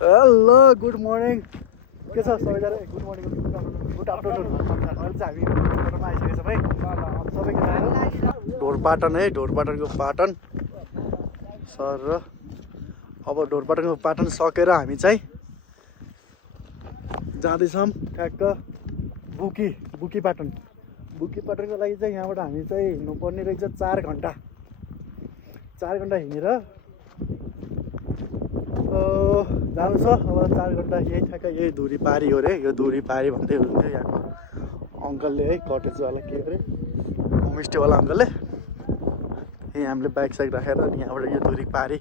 hello good morning के छ सबैजना गुड मर्निङ गुड आफ्टरनुन अहिले चाहिँ हामी ढोरपाटनमा आइसकेको छौँ है सबैजना ढोरपाटन है ढोरपाटनको पाटन सर र अब ढोरपाटनको पाटन सकेर हामी चाहिँ जाँदैछौँ ठ्याक्क बुकी पाटनको लागि चाहिँ यहाँबाट हामी चाहिँ हिँड्नुपर्ने रहेछ 4 घन्टा हिँडेर जानु छ अब 4 घन्टा यही ठ्याक्क यही धुरी पारी हो रे यो धुरी पारी भन्दै हुनुहुन्थ्यो यहाँको अङ्कलले है कटेजवाला के अरे होमस्टेवाला अङ्कलले यही हामीले बाइक साइक राखेर अनि यहाँबाट यो धुरी पारी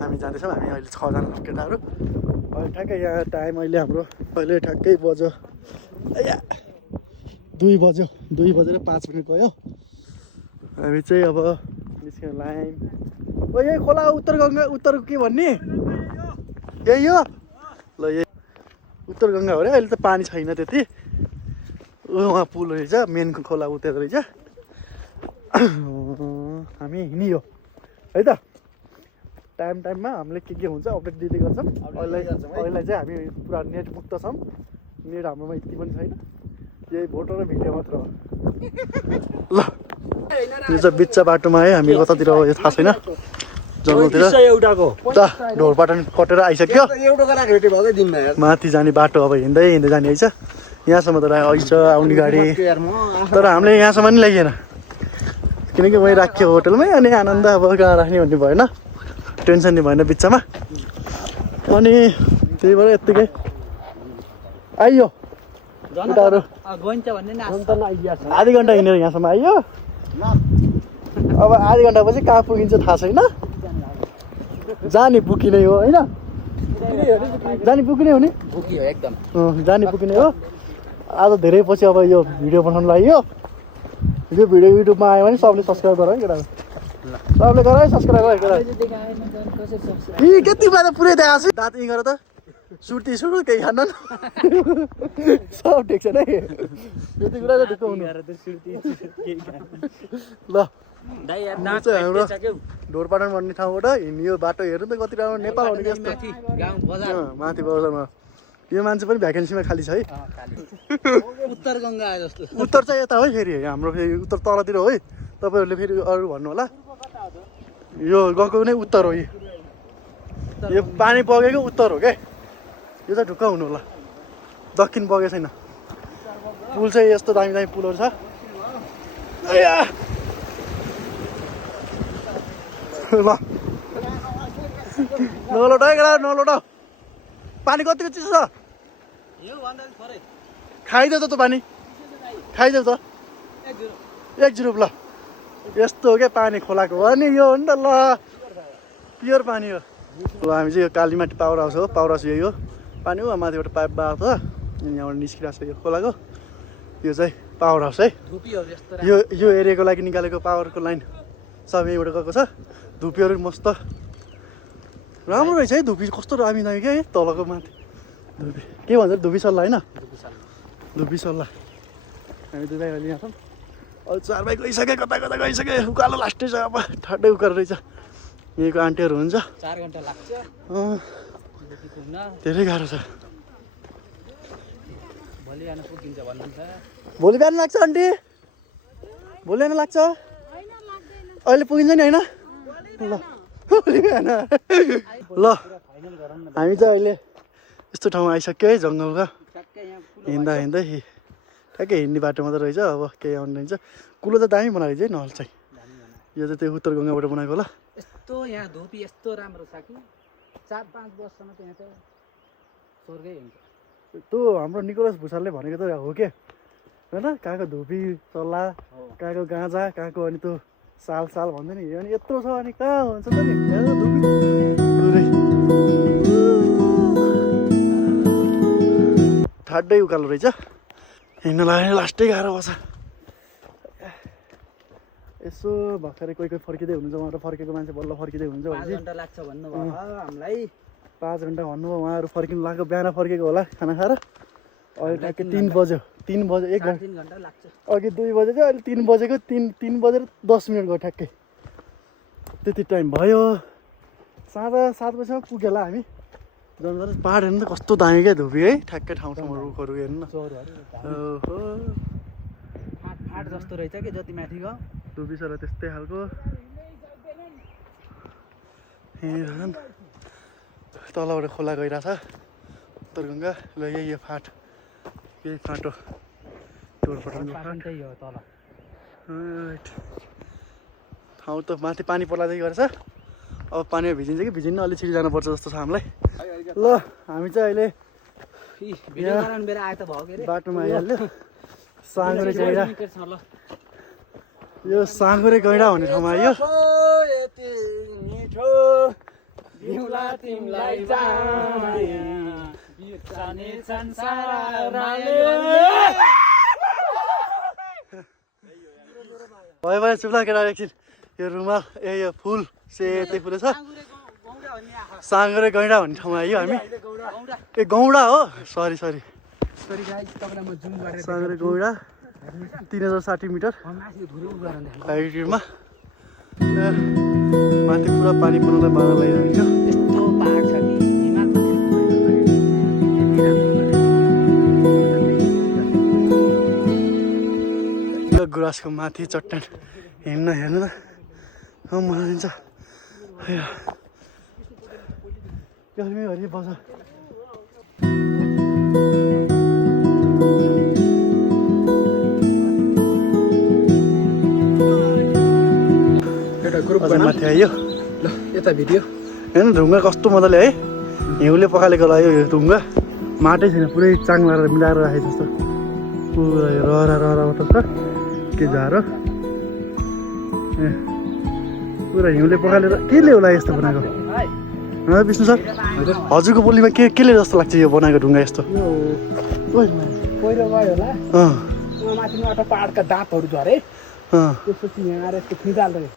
हामी जाँदैछौँ हामी अहिले 6 जना केटाहरू अहिले ठ्याक्कै यहाँ टाइम अहिले हाम्रो अहिले ठ्याक्कै बज्यो 2 बजेर 5 मिनट भयो हामी चाहिँ अब निस्किन लायौँ ओ यही खोला उत्तरको के भन्ने यही हो ल यही उत्तर गङ्गा हो रे अहिले त पानी छैन त्यति उहाँ पुल रहेछ मेन खोला उतेर रहेछ हामी हिँडियो है त टाइममा हामीले के हुन्छ अपडेट दिँदै गर्छौँ अहिले चाहिँ हामी पुरा नेट मुक्त छौँ नेट हाम्रोमा यति पनि छैन यही फोटो र भिडियो मात्र हो ल यो चाहिँ बिच्चा बाटोमा है हामी कतातिर हो यो थाहा छैन जङ्गलतिर ढोरपाटन कटेर आइसक्यो माथि जाने बाटो अब हिँड्दै जाने है यहाँसम्म त आइस आउने गाडी तर हामीले यहाँसम्म नि ल्याइएन किनकि वहीँ राख्यो होटलमै अनि आनन्द अब कहाँ राख्ने भन्ने भएन टेन्सन नि भएन बिचमा अनि त्यही भएर यत्तिकै आइयो आधी घन्टा हिँडेर यहाँसम्म आइयो अब आधी घन्टापछि कहाँ पुगिन्छ थाहा छैन जाने बुकी नै हो होइन जाने बुकी नै हो नि एकदम जाने बुकी नै हो आज धेरै पछि अब यो भिडियो बनाउनु लागि यो भिडियो युट्युबमा आयो भने सबले सब्सक्राइब गर है केटाहरू सबले गर है सब्सक्राइब गर केटाहरू कति बेला पुरै देखाएको छु दाँत गर त सुर्ती केही खान्न सब ठिक छ नै यति कुरा चाहिँ ढुक्क हुनु ल हाम्रो ढोरपाटन भन्ने ठाउँबाट हिँड्यो बाटो हेर्नु त कति राम्रो नेपाल हुने जस्तो माथि बजारमा यो मान्छे पनि भ्याकेन्सीमा खाली छ है उत्तर गङ्गा आयो जस्तो उत्तर चाहिँ यता है फेरि हाम्रो फेरि उत्तर तलतिर हो है तपाईँहरूले फेरि अरू भन्नु होला यो गएको नै उत्तर हो यो पानी बगेको उत्तर हो क्या यो चाहिँ ढुक्क हुनु होला दक्षिण बगेको छैन पुल चाहिँ यस्तो दामी पुलहरू छ ल नलौट है केटा नलौट पानी कतिको चिसो छ खाइदेऊ त पानी खाइदेऊ त 1 जुरुप ल यस्तो हो क्या पानी खोलाको अनि यो हो नि त ल प्योर पानी हो ल हामी चाहिँ यो कालीमाटी पावर हाउस हो पावर हाउस यही हो पानी हो माथिबाट पाइप भएको छ अनि यहाँबाट निस्किरहेको छ यो खोलाको यो चाहिँ पावर हाउस है यो एरियाको लागि निकालेको पावरको लाइन सब यहीँबाट गएको छ धुपीहरू मस्त राम्रो रहेछ है धुपी कस्तो दामी क्या है तलको माथि धुपी के भन्छ धुपी सल्लाह होइन धुपी सल्लाह हामी 2 भाइ अहिले यहाँ छौँ अहिले 4 भाइ गइसक्यो कता गइसक्यो उकालो लास्टै छ अब ठाडै उकालो रहेछ यहीँको आन्टीहरू हुन्छ 4 घन्टा लाग्छ धेरै गाह्रो छ भोलि भोलि बिहान पुगिन्छ भन्नुहुन्छ बिहान लाग्छ आन्टी भोलि बिहान लाग्छ अहिले पुगिन्छ नि होइन ल भोलि बिहान ल हामी चाहिँ अहिले यस्तो ठाउँमा आइसक्यो है जङ्गलका हिँड्दै ठ्याक्कै हिँड्ने बाटो मात्रै रहेछ अब केही आउनु रहेछ कुलो त दामी बनाएको है नहल चाहिँ यो चाहिँ त्यो उत्तर गङ्गाबाट बनाएको होला यस्तो यहाँ धुपी यस्तो राम्रो छ कि 4-5 वर्षसम्म त यहाँ त स्वर्गै हुन्छ त्यो हाम्रो निकोलस भुसालले भनेको त हो के होइन कहाँको धुपी चल्ला कहाँको गाँजा कहाँको अनि त्यो साल भन्दै नि अनि यत्रो छ अनि कहाँ हुन्छ त नि ठाडै उकालो रहेछ हिँड्न लाग्यो लास्टै गाह्रो पर्छ यसो भर्खरै कोही फर्किँदै हुनुहुन्छ उहाँहरू फर्केको मान्छे बल्ल फर्किँदै हुनुहुन्छ 5 घन्टा लाग्छ भन्नुभयो हामीलाई 5 घन्टा भन्नुभयो उहाँहरू फर्किनु लाग्यो बिहान फर्केको होला खाना खाएर अहिले ठ्याक्कै 3 बज्यो 1 घन्टा लाग्छ अघि 2 बजे थियो अहिले 3 बजेको 3 बजेर 10 मिनट गयो ठ्याक्कै त्यति टाइम भयो 7:30 बजीसम्म पुग्यो होला हामी पहाड हेर्नु त कस्तो दामी क्या धुपी है ठ्याक्कै ठाउँमा रुखहरू हेर्नु न ओहो फाट जस्तो रहेछ कि जति माथि गयो धुपी सर त्यस्तै खालको हेर तलबाट खोला गइरहेछ उत्तरगङ्गा ल यही यो फाट यही फाटो टोरपटनको फाट त्यही हो तल ठाउँ त माथि पानी पर्लादै गरेछ अब पानीमा भिजिन्छ कि भिजिन्न अलि छिटो जानुपर्छ जस्तो छ हामीलाई ल हामी चाहिँ अहिले बाटोमा आइहाल्यो साँगुरे गैँडा यो साँगुरे गैँडा भन्ने ठाउँमा आइयो भयो भयो चुप्ला केटा एकछिन यो रुमाल यो फुल सेतै फुले छ साँगुरे गैँडा भन्ने ठाउँमा आइयो हामी ए गौडा हो सरी साँगुरे गौडा 3060 मिटर हाइटमा माथि पुरा पानी पुऱ्याउँदा बाह्र लगाइरहेको यस्तो पहाड छ कि यो गुराँसको माथि चट्टान हेर्नु त मजा दिन्छ गर्मीभरि बस्छ माथि आइयो ल यता भिडियो हेर्नु ढुङ्गा कस्तो मजाले है हिउँले पखालेको लाग्यो यो ढुङ्गा माटै छैन पुरै चाङ मारेर मिलाएर राखेको जस्तो पुरा रहरा मात्र छ के झारो पुरा हिउँले पखालेर केले होला यस्तो बनाएको विष्णु सर हजुरको बोलीमा केले जस्तो लाग्छ यो बनाएको ढुङ्गा यस्तो पहिरो गयो होला माथि पाहाडका दाँतहरू झरे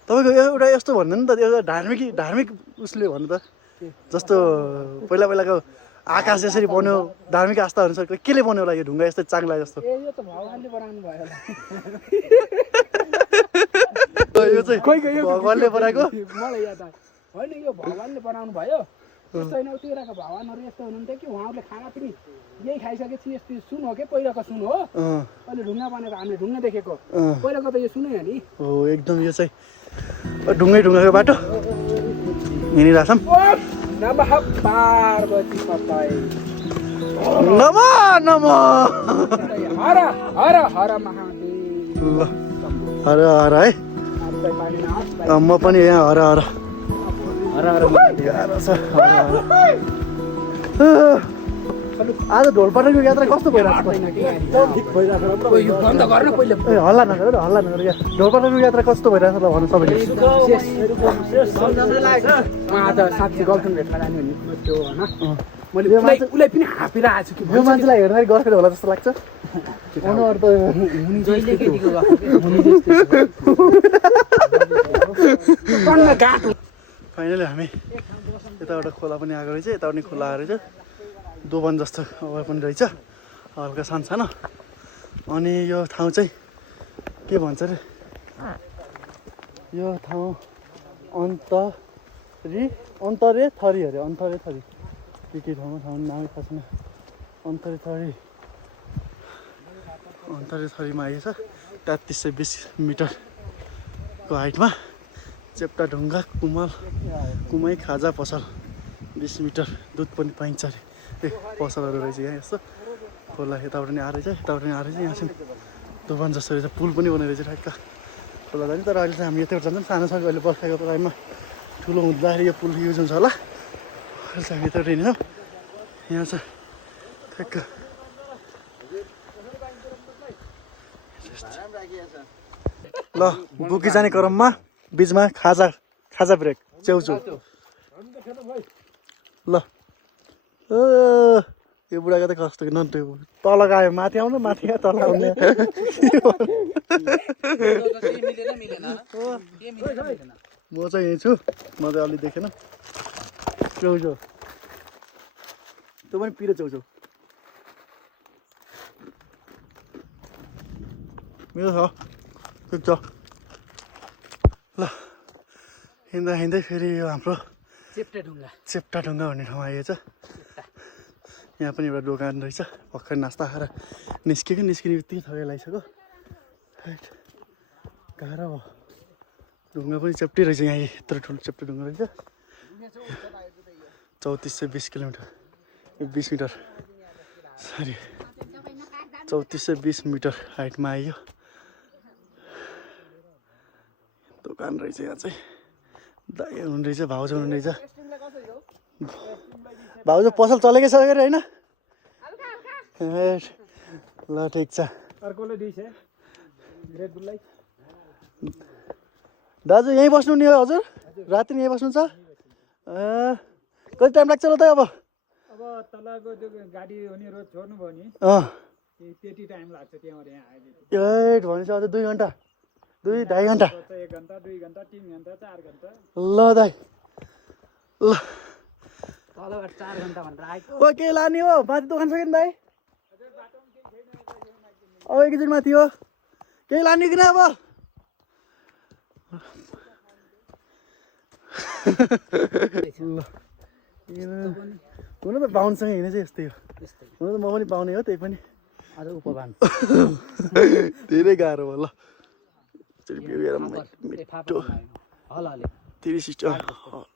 तपाईँको एउटा यस्तो भन्नु नि त एउटा धार्मिक उसले भन्नु त जस्तो पहिलाको आकाश यसरी बन्यो धार्मिक आस्था अनुसार केले बन्यो होला यो ढुङ्गा यस्तो चाङ्ला जस्तो यो चाहिँ भगवानले बनाएको मलाई याद आयो होइन यो भगवानले बनाउनु भयो त्यस्तो होइन त्यो बेलाको भगवानहरू यस्तो हुनुहुन्थ्यो कि उहाँहरूले खाना पनि यही खाइसकेपछि यस्तो सुन हो कि पहिलाको सुन हो अहिले ढुङ्गा बनेको हामीले ढुङ्गा देखेको पहिलाको त यो सुनै हो नि हो एकदम यो चाहिँ ढुङ्गाको बाटो हिँडिरहेछौँ हर हर है म पनि यहाँ हर हर आज ढोलपाटनको यात्रा कस्तो भइरहेको हल्ला नगर ढोलपाटनको यात्रा कस्तो भइरहेछ ल भन्नु सबैले आज साथी गर्लफ्रेन्ड भेट्न जाने भन्ने त्यो होइन उसलाई पनि हाँपेर आएको छु कि यो मान्छेलाई हेर्दाखेरि गर्लफ्रेन्ड होला जस्तो लाग्छ अनुहार त फाइनली हामी यताबाट खोला पनि आएको रहेछ यता पनि खोला आएको रहेछ दोबन जस्तो अब पनि रहेछ हल्का सानो अनि यो ठाउँ चाहिँ के भन्छ अरे यो ठाउँ अन्तरे थरी अरे अन्तरे थरी के ठाउँमा नामै थाहा छैन अन्तरे थरीमा आइएछ 3320 मिटरको हाइटमा चेप्टा ढुङ्गा कुमाई खाजा पसल 20 मिटर दुध पनि पाइन्छ अरे पसलहरू रहेछ यहाँ यस्तो खोला यताबाट नि आएर चाहिँ यहाँ चाहिँ दोकान जस्तो रहेछ पुल पनि बनाएर रहेछ ठ्याक्क खोला जाने तर अहिले चाहिँ हामी यताबाट जान्छौँ सानो छ अहिले बर्खाको टाइममा ठुलो हुँदाखेरि यो पुल युज हुन्छ होला अहिले चाहिँ हामी यताबाट हिँड्छौँ यहाँ छ ठ्याक्क ल बुकी जाने क्रममा बिचमा खाजा ब्रेक च्याउचु ल यो बुढाको त कस्तो न तल गयो माथि आउनु माथि गयो तल आउने म चाहिँ यहीँ छु म चाहिँ अलि देखेन च्याउचौ त्यो पनि पिरो च्याउचौ मेरो छ ठिक छ ल हिँड्दा फेरि यो हाम्रो चेप्टा ढुङ्गा भन्ने ठाउँ आइएछ यहाँ पनि एउटा दोकान रहेछ भर्खर नास्ता खाएर निस्किने बित्तिकै थकाइ लागिसक्यो गाह्रो हो ढुङ्गा पनि चेप्टी रहेछ यहाँ यत्रो ठुलो चेप्टी ढुङ्गा रहेछ 3420 किलोमिटर 20 मिटर सरी 3420 मिटर हाइटमा आइयो दोकान रहेछ यहाँ चाहिँ दाइ हुनु रहेछ भाउजू हुनु रहेछ भाउजू पसल चलेकै छ अरे होइन ल ठिक छ अर्कोले दिछ रेड बुललाई दाजु यहीँ बस्नु नि हजुर राति यहीँ बस्नु छ कति टाइम लाग्छ ल त अब तलको त्यो गाडी हुने रोड छोड्नु भयो नि त्यति टाइम लाग्छ त्यहाँबाट यहाँ ए भनेपछि अझ 2 घन्टा 2-2.5 घन्टा 1 घन्टा 2 घन्टा 3 घन्टा 4 घन्टा ल दाइ ल तलबाट 4 घन्टा भनेर आएको ओ के लाने हो माथि दोकान छ कि दाइ अब एकैछिन माथि हो केही लाने कि अब ल हुन त बाहुनसँग हिँड्ने चाहिँ यस्तै हो हुन त म पनि पाउने हो त्यही पनि आज उपवान धेरै गाह्रो भयो ल मिठो तिरी सिस्टम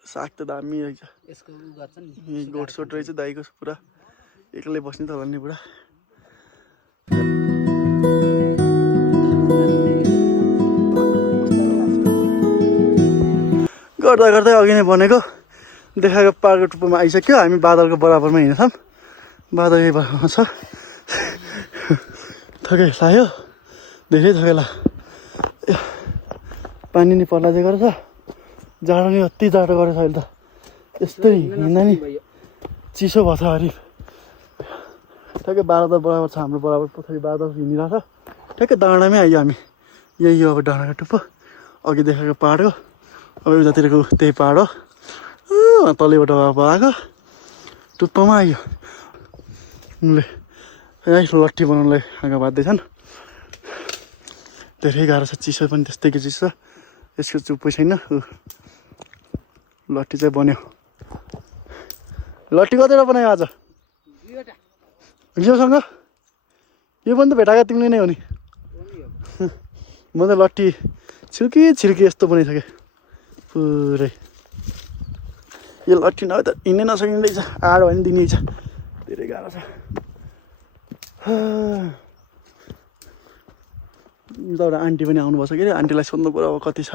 साग त दामी रहेछ गोठ सोट रहेछ दाइको पुरा एक्लै बस्ने त होला नि पुरा गर्दा गर्दै अघि नै बनेको देखाएको पाहाडको टुप्पोमा आइसक्यो हामी बादलको बराबरमा हिँड्छौँ बादल यही बराबरमा छ थकै लाग्यो धेरै थकै लाग्यो पानी नि पर्ला चाहिँ गरेछ जाडो नि अति जाडो गरेछ अहिले त यस्तै हिँड्दा नि चिसो भएको छ हरि ठ्याक्कै बादल बराबर छ हाम्रो बराबर पछाडि बादल हिँडिरहेको छ ठ्याक्कै डाँडामै आइयो हामी यही हो अब डाँडाको टुप्पो अघि देखाएको पाहाडको अब उतातिरको त्यही पाहाड हो तलैबाट अब आएको टुप्पोमा आइयो उनले यहीँ लट्ठी बनाउनुलाई आँखा बाँध्दैछन् धेरै गाह्रो छ चिसो पनि त्यस्तैको चिसो छ यसको चुप्पो छैन लट्ठी चाहिँ बन्यो लट्ठी कतिवटा बनायो आज योसँग यो पनि त भेटाएको तिमीले नै हो नि म त लट्ठी छिल्की यस्तो बनाइसकेँ पुरै यो लट्ठी नभए त हिँड्नै नसकिने रहेछ आडो भने दिने छ धेरै गाह्रो छ एउटा आन्टी पनि आउनुभएको छ कि आन्टीलाई सोध्नु पऱ्यो अब कति छ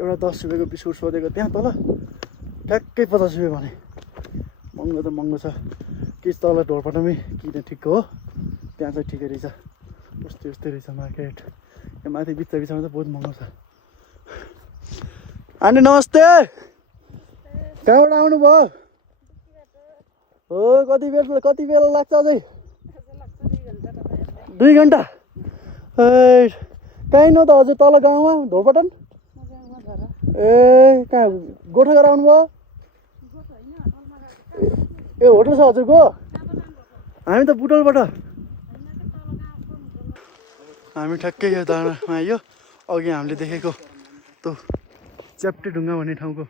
एउटा 10 रुपियाँको बिस्कुट सोधेको त्यहाँ तल ठ्याक्कै 50 रुपियाँ भने महँगो त महँगो छ कि तल ढोरपाटामै किन ठिक हो त्यहाँ चाहिँ ठिकै रहेछ उस्तै रहेछ मार्केट यहाँ माथि बिचमा त बहुत महँगो छ आन्टी नमस्ते कहाँबाट आउनुभयो हो कति बेला लाग्छ अझै 2 घन्टा कहीँ न त हजुर तल गाउँमा ढोरपाटन ए कहाँ गोठा गरेर आउनुभयो ए होटल छ हजुरको हामी त बुटलबाट हामी ठ्याक्कै यो दाँडामा आइयो अघि हामीले देखेको त्यो च्याप्टे ढुङ्गा भन्ने ठाउँको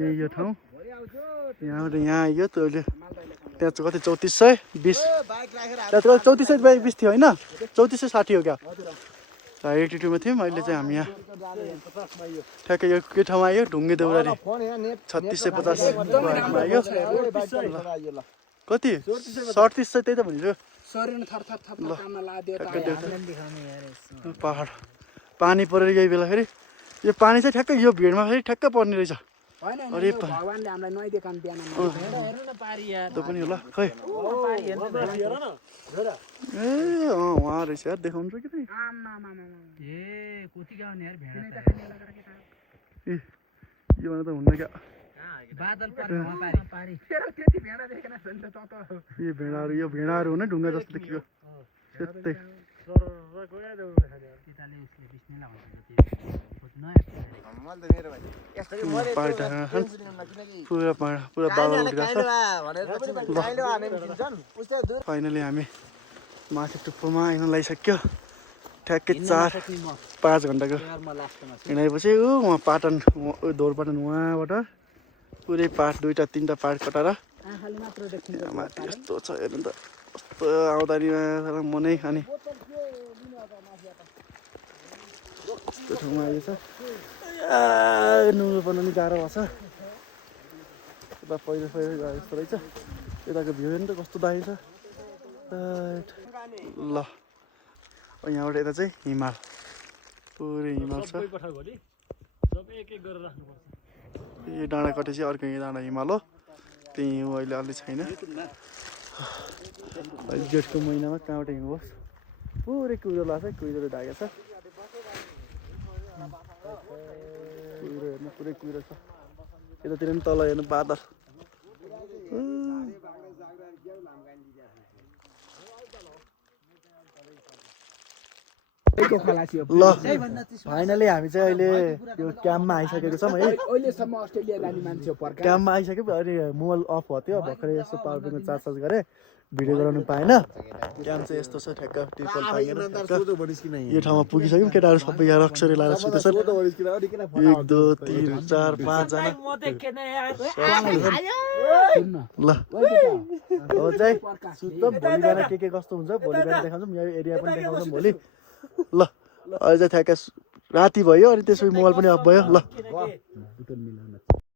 यही यो ठाउँ यहाँबाट यहाँ आइयो त्यो अहिले त्यहाँ चाहिँ कति 3420 त्यहाँ चाहिँ 3420 थियो होइन 3460 हो क्या हाई एल्टिट्युडमा थियौँ अहिले चाहिँ हामी यहाँ ठ्याक्कै यो के ठाउँमा आयो ढुङ्गे देउराली 3650 आइयो कति 37 त्यही त भनिसक्यो पहाड पानी परेर यही बेला फेरि यो पानी चाहिँ ठ्याक्कै यो भिडमा फेरि ठ्याक्कै पर्ने रहेछ अरे भगवानले हामीलाई नुहाइदिएको बिहान त्यो पनि होला खै ए उहाँ रहेछ यार देखाउनु छ कि ए यो त हुन्न क्या यो भेडाहरू हुने ढुङ्गा जस्तो देखियो त्यस्तै पुरा फाइनली हामी माथि टुप्पोमा आइन लगाइसक्यो ठ्याक्कै 4-5 घन्टाको हिँडाएपछि उहाँ पाटन धोरपाटन उहाँबाट पुरै पार्ट 2-3टा पार्ट कटाएर माथि यस्तो छ हेर्नु त कस्तो आउँदानीमा मनै खाने यस्तो ठाउँमा आइछ नुहाउनु पर्नु नि गाह्रो भएको छ यता पहिरो गए जस्तो रहेछ यताको भ्यू हेर्नु त कस्तो दामी छ ल यहाँबाट यता चाहिँ हिमाल पुरै हिमाल छ यो डाँडा कटेपछि अर्को यो डाँडा हिमाल हो त्यही हो अहिले अलि छैन अहिले जेठको महिनामा कहाँबाट हिँड्नुहोस् पुरै कुहिरो लाग्छ कुहिरो ढाकेको छ कुहिरो हेर्नु पुरै कुहिरो छ यतातिर पनि तल हेर्नु बादल ल फाइनली हामी चाहिँ अहिले यो क्याम्पमा आइसकेको छौँ है अहिलेसम्म अस्ट्रेलिया जाने मान्छे हो पर्का क्याम्पमा आइसक्यो अनि मोबाइल अफ भयो थियो भर्खरै यसो पावर ब्याङ्कमा चार्ज गरेँ भिडियो गराउनु पाएन क्याम्प चाहिँ यस्तो छ ठ्याक्क टिपल पाइएन यो ठाउँमा पुगिसक्यौँ केटाहरू सबै यहाँ रक्सरी लाएर सुतेछन् 1 2 3 4 5 जना ल हो चाहिँ सुत्छ भोलि बिहान के कस्तो हुन्छ भोलि बिहान देखाउँछौँ यो एरिया पनि देखाउँछौँ भोलि ल अहिले चाहिँ ठ्याक्क राति भयो अनि त्यसपछि मोबाइल पनि अफ भयो ल